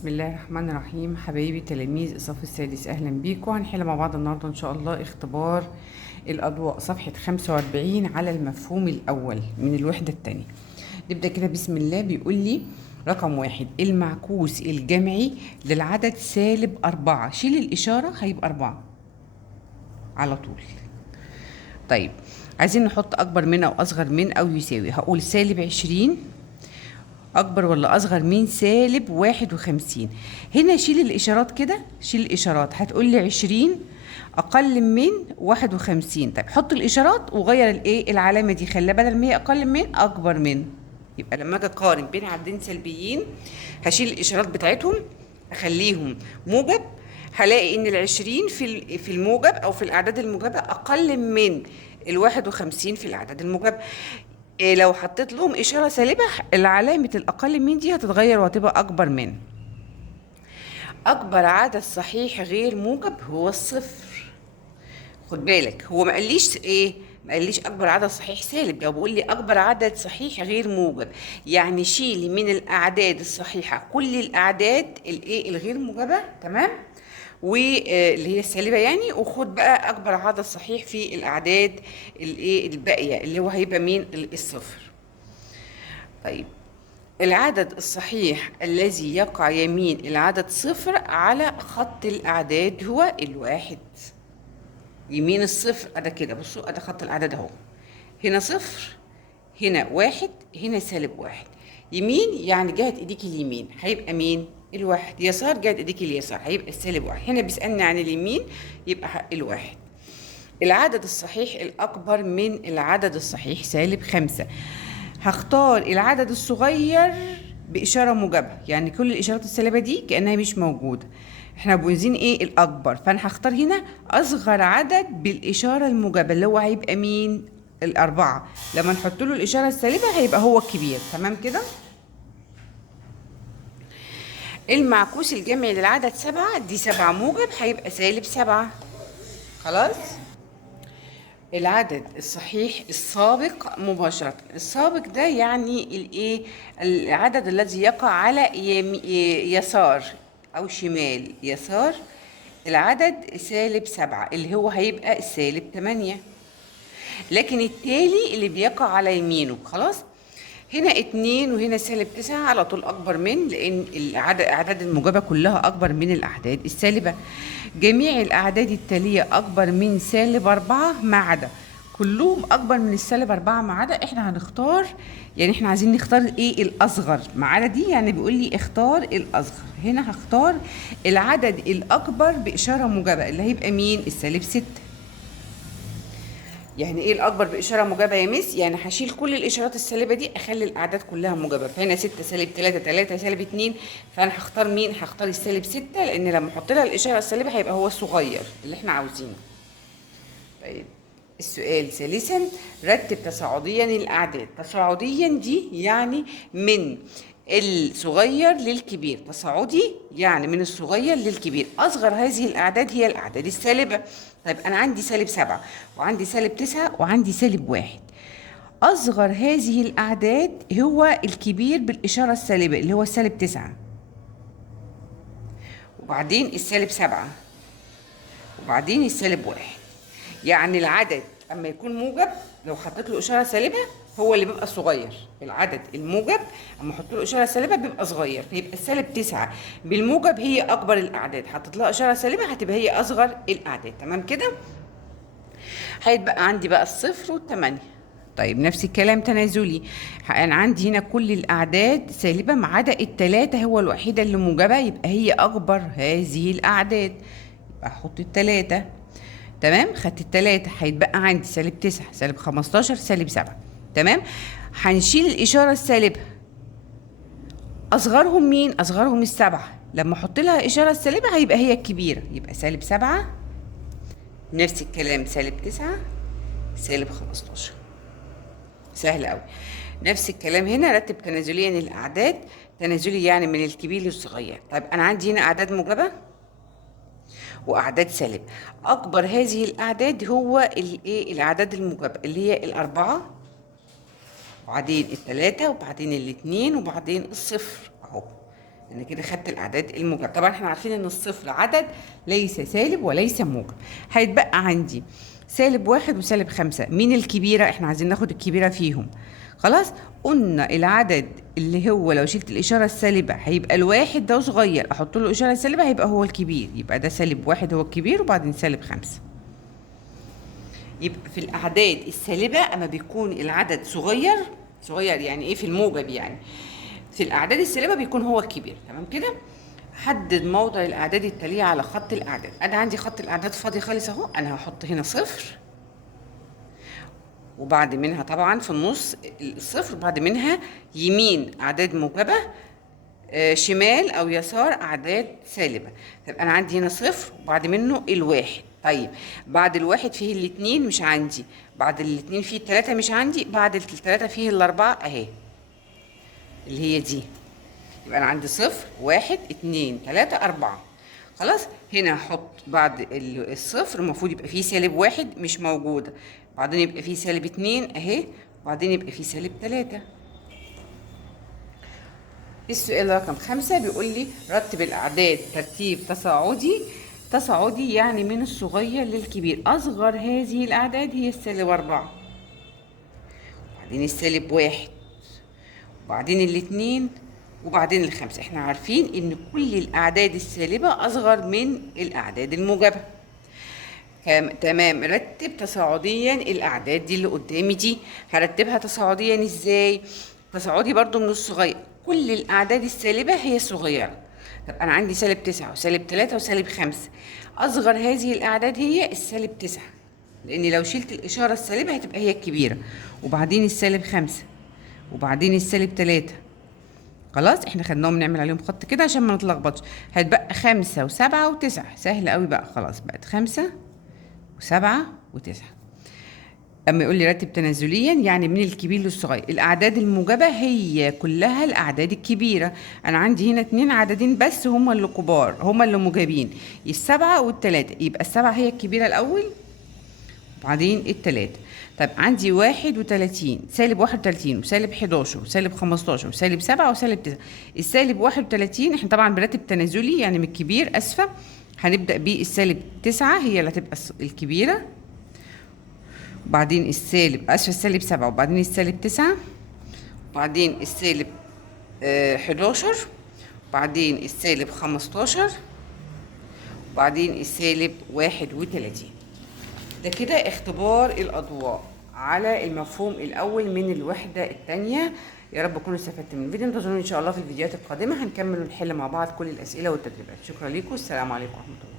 بسم الله الرحمن الرحيم. حبايبي تلاميذ الصف السادس، اهلا بيكم. هنحل مع بعض النهارده ان شاء الله اختبار الاضواء صفحه 45 على المفهوم الاول من الوحده الثانيه. نبدا كده بسم الله. بيقول لي رقم واحد: المعكوس الجمعي للعدد -4. شيل الاشاره هيبقى 4 على طول. طيب عايزين نحط اكبر من او اصغر من او يساوي. هقول -20 أكبر ولا أصغر من -51. هنا شيل الإشارات كده، شيل الإشارات. هتقول لي 20 أقل من 51. طيب حط الإشارات وغير الإيه العلامة دي، خليها بدل ما هي أقل من أكبر من. يبقى لما أجي أقارن بين عددين سلبيين هشيل الإشارات بتاعتهم أخليهم موجب، هلاقي إن ال20 في الموجب أو في الأعداد الموجبة أقل من ال51 في الأعداد الموجبة. لو حطيت لهم إشارة سالبة العلامة الأقل من دي هتتغير وهتبقى أكبر من. أكبر عدد صحيح غير موجب هو الصفر. خد بالك، هو ما قاليش إيه، ما قاليش أكبر عدد صحيح سالب، لو بقول لي أكبر عدد صحيح غير موجب يعني شيلي من الأعداد الصحيحة كل الأعداد الإيه الغير موجبة، تمام، واللي هي السالبه يعني، وخد بقى اكبر عدد صحيح في الاعداد الايه الباقيه اللي هو هيبقى مين؟ الصفر. طيب العدد الصحيح الذي يقع يمين العدد صفر على خط الاعداد هو الواحد. يمين الصفر ادا كده، بصوا ادا خط الاعداد اهو، هنا صفر، هنا واحد، هنا -1. يمين يعني جهة ايديك اليمين هيبقى مين؟ الواحد. يسار جهة ايديك اليسار هيبقى -1. هنا بيسألني عن اليمين يبقى الواحد. العدد الصحيح الأكبر من العدد الصحيح -5. هختار العدد الصغير بإشارة موجبة، يعني كل الإشارات السالبة دي كأنها مش موجودة. احنا عاوزين ايه؟ الأكبر، فأنا هختار هنا أصغر عدد بالإشارة الموجبة اللي هو هيبقى مين؟ الأربعة. لما نحط له الإشارة السالبة هيبقى هو الكبير، تمام كده؟ المعكوس الجمعي للعدد 7، دي 7 موجب هيبقى -7. خلاص. العدد الصحيح السابق مباشرة. السابق ده يعني الايه؟ العدد الذي يقع على يسار او شمال يسار العدد -7 اللي هو هيبقى -8. لكن التالي اللي بيقع على يمينه. خلاص. هنا 2 وهنا -9 على طول أكبر من، لأن الأعداد الموجبة كلها أكبر من الأعداد السالبة. جميع الأعداد التالية أكبر من -4 ما عدا، كلهم أكبر من -4 ما عدا. إحنا هنختار، يعني إحنا عايزين نختار إيه؟ الأصغر ما عدا دي، يعني بيقول لي اختار الأصغر. هنا هختار العدد الأكبر بإشارة موجبة اللي هيبقى مين؟ -6. يعني ايه الاكبر باشاره موجبه يا مس؟ يعني هشيل كل الاشارات السالبه دي اخلي الاعداد كلها موجبه. فهنا 6 -3 3 -2، فانا هختار مين؟ هختار -6 لان لما احط لها الاشاره السالبه هيبقى هو الصغير اللي احنا عاوزينه. طيب السؤال ثالثا: رتب تصاعديا الاعداد. تصاعديا دي يعني من الصغير للكبير، تصاعدي يعني من الصغير للكبير. اصغر هذه الاعداد هي الاعداد السالبه. طيب انا عندي -7 وعندي -9 وعندي -1. اصغر هذه الاعداد هو الكبير بالاشاره السالبه اللي هو -9، وبعدين -7، وبعدين -1. يعني العدد اما يكون موجب لو حطيت له اشاره سالبه هو اللي بيبقى صغير. العدد الموجب اما احط له اشاره سالبه بيبقى صغير، فيبقى -9 بالموجب هي اكبر الاعداد، حطيت لها اشاره سالبه هتبقى هي اصغر الاعداد، تمام كده؟ هيتبقى عندي بقى الصفر والثمانية. طيب نفس الكلام تنازلي، انا عندي هنا كل الاعداد سالبه ما عدا الثلاثه هو الوحيده اللي موجبه، يبقى هي اكبر هذه الاعداد، يبقى احط الثلاثه. تمام، خدت التلاتة هيتبقى عندي -9 -15 -7. تمام، هنشيل الإشارة السالبة. أصغرهم مين؟ أصغرهم السبعة، لما أحط لها إشارة السالبة هيبقى هي الكبيرة، يبقى -7. نفس الكلام -9 -15. سهل أوي. نفس الكلام هنا، رتب تنازليا الأعداد. تنازلي يعني من الكبير للصغير. طيب أنا عندي هنا أعداد موجبة واعداد سالبه. اكبر هذه الاعداد هو الايه؟ الاعداد الموجبه اللي هي الاربعه، وبعدين الثلاثه، وبعدين الاثنين، وبعدين الصفر اهو. انا كده خدت الاعداد الموجبه. طبعا احنا عارفين ان الصفر عدد ليس سالب وليس موجب. هيتبقى عندي سالب واحد وسالب خمسة. مين الكبيره؟ احنا عايزين ناخد الكبيره فيهم. خلاص، قلنا العدد اللي هو لو شلت الاشاره السالبه هيبقى الواحد ده صغير، احط له الاشاره السالبه هيبقى هو الكبير، يبقى ده سالب واحد هو الكبير وبعدين سالب خمسة. يبقى في الاعداد السالبه اما بيكون العدد صغير، صغير يعني ايه في الموجب يعني، في الاعداد السالبه بيكون هو الكبير. تمام كده. حدد موضع الاعداد التاليه على خط الاعداد. انا عندي خط الاعداد فاضي خالص اهو، انا هحط هنا صفر، وبعد منها طبعا في النص الصفر، بعد منها يمين اعداد موجبه، شمال او يسار اعداد سالبه. طب انا عندي هنا صفر وبعد منه الواحد. طيب بعد الواحد فيه الاتنين مش عندي، بعد الاتنين فيه التلاته مش عندي، بعد التلاته فيه الاربعه اهي اللي هي دي. يبقى انا عندي صفر واحد اتنين تلاته اربعه. خلاص، هنا هحط بعد الصفر المفروض يبقى فيه سالب واحد مش موجوده، بعدين يبقى فيه سالب اتنين اهي، وبعدين يبقى فيه سالب تلاته. السؤال رقم 5 بيقول لي رتب الأعداد ترتيب تصاعدي. تصاعدي يعني من الصغير للكبير. أصغر هذه الأعداد هي السالب 4، وبعدين السالب 1، وبعدين الاتنين، وبعدين الخمسة. احنا عارفين إن كل الأعداد السالبة أصغر من الأعداد الموجبة. تمام. رتب تصاعديا الأعداد دي اللي قدامي دي. هرتبها تصاعديا إزاي؟ تصاعدي برضو من الصغير. كل الأعداد السالبة هي صغيرة. طب أنا عندي سالب 9 وسالب 3 وسالب 5. أصغر هذه الأعداد هي السالب 9، لأن لو شلت الإشارة السالبة هتبقى هي الكبيرة، وبعدين السالب 5، وبعدين السالب 3. خلاص، احنا خدناهم نعمل عليهم خط كده عشان ما نتلخبطش. هتبقى 5 و7 و9. سهل قوي بقى. خلاص بقت 5 و7 و9. اما يقول لي رتب تنازليا يعني من الكبير للصغير. الاعداد الموجبه هي كلها الاعداد الكبيره. انا عندي هنا 2 عددين بس هما اللي كبار، هما اللي موجبين، السبعة والتلاتة. يبقى السبعة هي الكبيره الاول وبعدين التلاتة. طيب عندي 31 سالب 31 وسالب 11 وسالب 15 وسالب 7 وسالب 9. السالب 31 احنا طبعا برتب تنازلي يعني من الكبير، اسفه. هنبدا بالسالب 9 هي اللي هتبقى الكبيره، وبعدين السالب السالب 7، وبعدين السالب 9، وبعدين السالب 11، وبعدين السالب 15، وبعدين السالب 31. ده كده اختبار الأضواء على المفهوم الأول من الوحدة الثانية. يا رب تكونوا استفدتوا من الفيديو. انتظروني إن شاء الله في الفيديوهات القادمة، هنكمل ونحل مع بعض كل الأسئلة والتدريبات. شكرا لكم، السلام عليكم ورحمة الله.